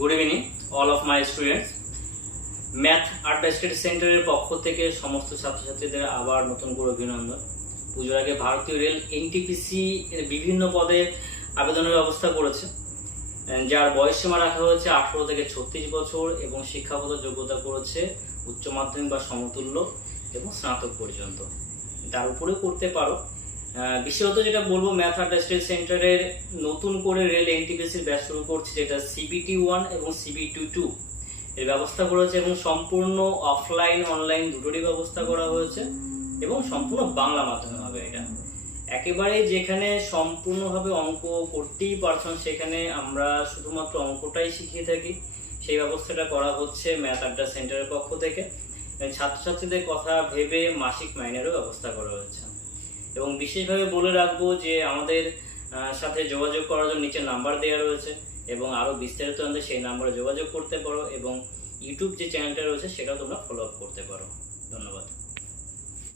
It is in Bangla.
Good evening all of my students. Math আড্ডা স্টাডি সেন্টারের পক্ষ থেকে সমস্ত ছাত্রছাত্রীদের আবার নতুন করে অভিনন্দন। পুজোর আগে ভারতীয় রেল এনটিপিসি এর বিভিন্ন পদে আবেদনের ব্যবস্থা করেছে, যার বয়সসীমা রাখা হয়েছে 18 থেকে 36 বছর এবং শিক্ষাগত যোগ্যতা করেছে উচ্চ মাধ্যমিক বা সমতুল্য এবং স্নাতক পর্যন্ত। তার উপরেও করতে পারো। বিশেষত যেটা বলবো, ম্যাথ আড্ডা স্টাডি সেন্টারের নতুন করে রেল এনটিপিসির ব্যাচ শুরু করছে, যেটা CBT1 এবং CBT2 এর ব্যবস্থা করেছে এবং সম্পূর্ণ অফলাইন অনলাইন দুটোরই ব্যবস্থা করা হয়েছে এবং সম্পূর্ণ বাংলা মাধ্যমে হবে। এটা একেবারে যেখানে সম্পূর্ণভাবে অঙ্ক করতেই পারছেন, সেখানে আমরা শুধুমাত্র অঙ্কটাই শিখিয়ে থাকি, সেই ব্যবস্থাটা করা হচ্ছে ম্যাথ আড্ডা সেন্টারের পক্ষ থেকে। ছাত্রছাত্রীদের কথা ভেবে মাসিক মাইনেরও ব্যবস্থা করা হয়েছে। এবং বিশেষভাবে বলে রাখবো যে আমাদের সাথে যোগাযোগ করার জন্য নিচে নাম্বার দেওয়া রয়েছে এবং আরও বিস্তারিত জানতে সেই নাম্বারে যোগাযোগ করতে পারো এবং ইউটিউব যে চ্যানেলটা রয়েছে সেটাও তোমরা ফলো আপ করতে পারো। ধন্যবাদ।